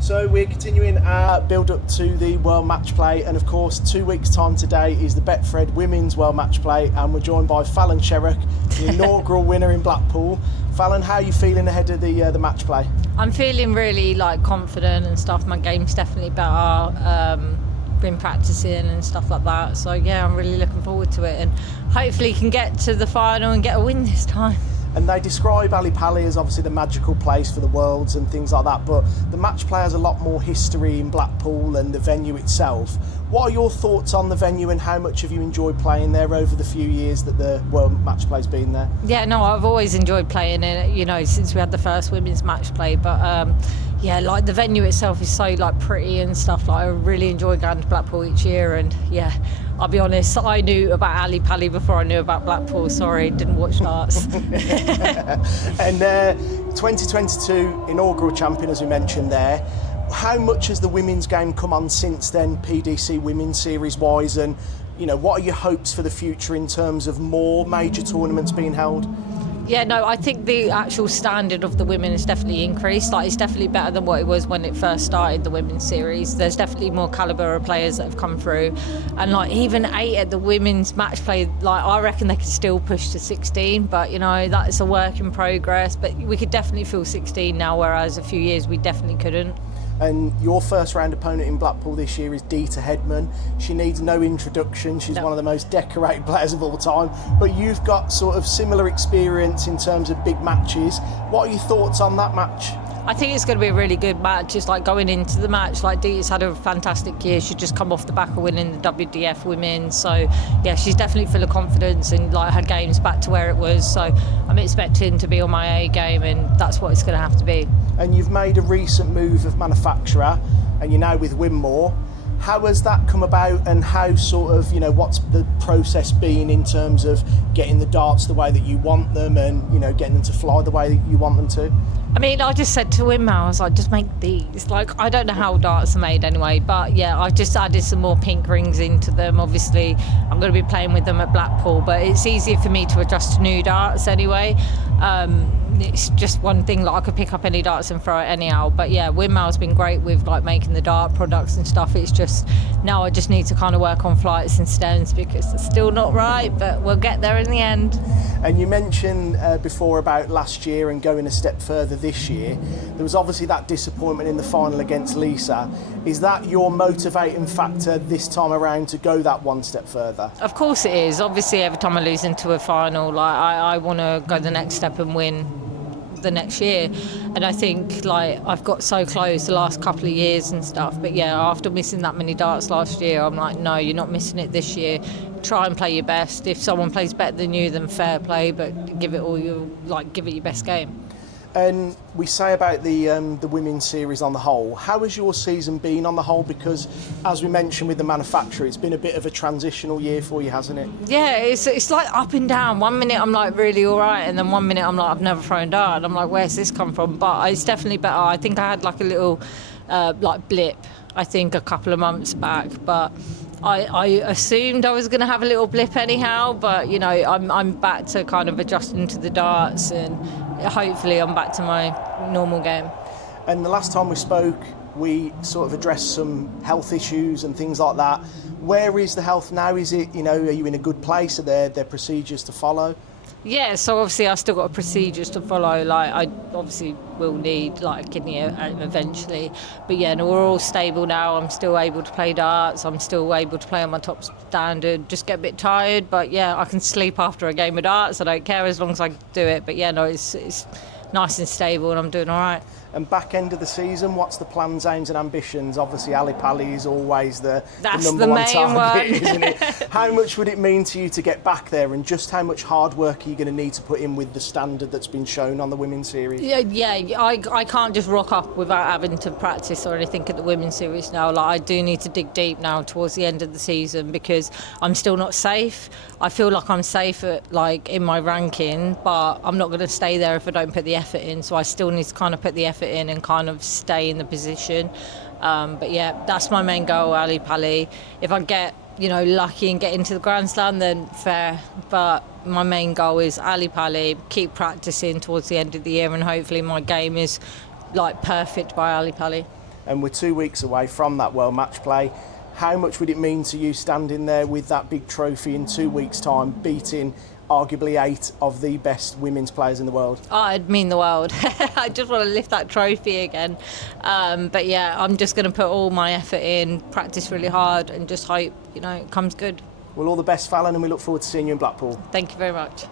So we're continuing our build-up to the World Matchplay, and of course 2 weeks' time today is the Betfred Women's World Matchplay, and we're joined by Fallon Sherrock, the inaugural winner in Blackpool. Fallon, how are you feeling ahead of the matchplay? I'm feeling really confident and stuff. My game's definitely better. Been practicing and stuff like that. So yeah, I'm really looking forward to it, and hopefully can get to the final and get a win this time. And they describe Ali Pali as obviously the magical place for the Worlds and things like that, but the match play has a lot more history in Blackpool and the venue itself. What are your thoughts on the venue, and how much have you enjoyed playing there over the few years that the World Matchplay's been there? Yeah, no, I've always enjoyed playing in it, since we had the first women's match play. But yeah, the venue itself is so pretty and stuff. I really enjoy going to Blackpool each year, and yeah, I'll be honest, I knew about Ali Pali before I knew about Blackpool. Sorry, didn't watch darts. And 2022 inaugural champion, as we mentioned there. How much has the women's game come on since then, PDC Women's Series wise, and what are your hopes for the future in terms of more major tournaments being held? Yeah, no, I think the actual standard of the women has definitely increased. It's definitely better than what it was when it first started, the women's series. There's definitely more calibre of players that have come through. And even 8 at the women's match play, I reckon they could still push to 16, but that is a work in progress. But we could definitely feel 16 now, whereas a few years we definitely couldn't. And your first round opponent in Blackpool this year is Deta Hedman. She needs no introduction. She's one of the most decorated players of all time. But you've got sort of similar experience in terms of big matches. What are your thoughts on that match? I think it's going to be a really good match. It's going into the match, Deeta's had a fantastic year. She's just come off the back of winning the WDF Women's. So, yeah, she's definitely full of confidence, and her game's back to where it was. So I'm expecting to be on my A game, and that's what it's going to have to be. And you've made a recent move of manufacturer, and you're now with Winmore. How has that come about, and how what's the process been in terms of getting the darts the way that you want them, and getting them to fly the way that you want them to? I just said to him, I was just make these. I don't know how darts are made anyway, but yeah, I've just added some more pink rings into them. Obviously, I'm going to be playing with them at Blackpool, but it's easier for me to adjust to new darts anyway. It's just one thing, I could pick up any darts and throw it anyhow. But yeah, Winmore's been great with making the dart products and stuff. It's just now I just need to kind of work on flights and stems because it's still not right, but we'll get there in the end. And you mentioned before about last year and going a step further this year. There was obviously that disappointment in the final against Lisa. Is that your motivating factor this time around to go that one step further? Of course it is. Obviously, every time I lose into a final, I want to go the next step and win the next year. And I think I've got so close the last couple of years and stuff, but yeah, after missing that many darts last year, I'm no, you're not missing it this year. Try and play your best. If someone plays better than you, then fair play, but give it all give it your best game. And we say about the women's series on the whole, how has your season been on the whole? Because as we mentioned with the manufacturer, it's been a bit of a transitional year for you, hasn't it? Yeah, it's up and down. 1 minute I'm really all right, and then 1 minute I'm I've never thrown a dart, and I'm where's this come from? But it's definitely better. I think I had a little blip, I think a couple of months back, but I assumed I was going to have a little blip anyhow, but I'm back to kind of adjusting to the darts, and hopefully I'm back to my normal game. And the last time we spoke, we sort of addressed some health issues and things like that. Where is the health now? Is it, are you in a good place? Are there procedures to follow? Yeah, so obviously I've still got procedures to follow. I obviously will need a kidney eventually, but yeah, no, we're all stable now. I'm still able to play darts. I'm still able to play on my top standard. Just get a bit tired, but yeah, I can sleep after a game of darts. I don't care as long as I do it. But yeah, no, it's nice and stable, and I'm doing all right. And back end of the season, what's the plans, aims and ambitions? Obviously, Ali Pali is always the number one target, isn't it? How much would it mean to you to get back there, and just how much hard work are you going to need to put in with the standard that's been shown on the women's series? Yeah, I can't just rock up without having to practice or anything at the women's series now. I do need to dig deep now towards the end of the season, because I'm still not safe. I feel like I'm safe at in my ranking, but I'm not going to stay there if I don't put the effort in. So I still need to kind of put the effort in and kind of stay in the position. But yeah, that's my main goal, Ali Pali. If I get lucky and get into the Grand Slam, then fair. But my main goal is Ali Pali, keep practicing towards the end of the year, and hopefully my game is perfect by Ali Pali. and we're 2 weeks away from that World Match Play. How much would it mean to you standing there with that big trophy in 2 weeks' time, beating arguably 8 of the best women's players in the world? Oh, it'd mean the world. I just want to lift that trophy again. But yeah, I'm just going to put all my effort in, practice really hard, and just hope, it comes good. Well, all the best, Fallon, and we look forward to seeing you in Blackpool. Thank you very much.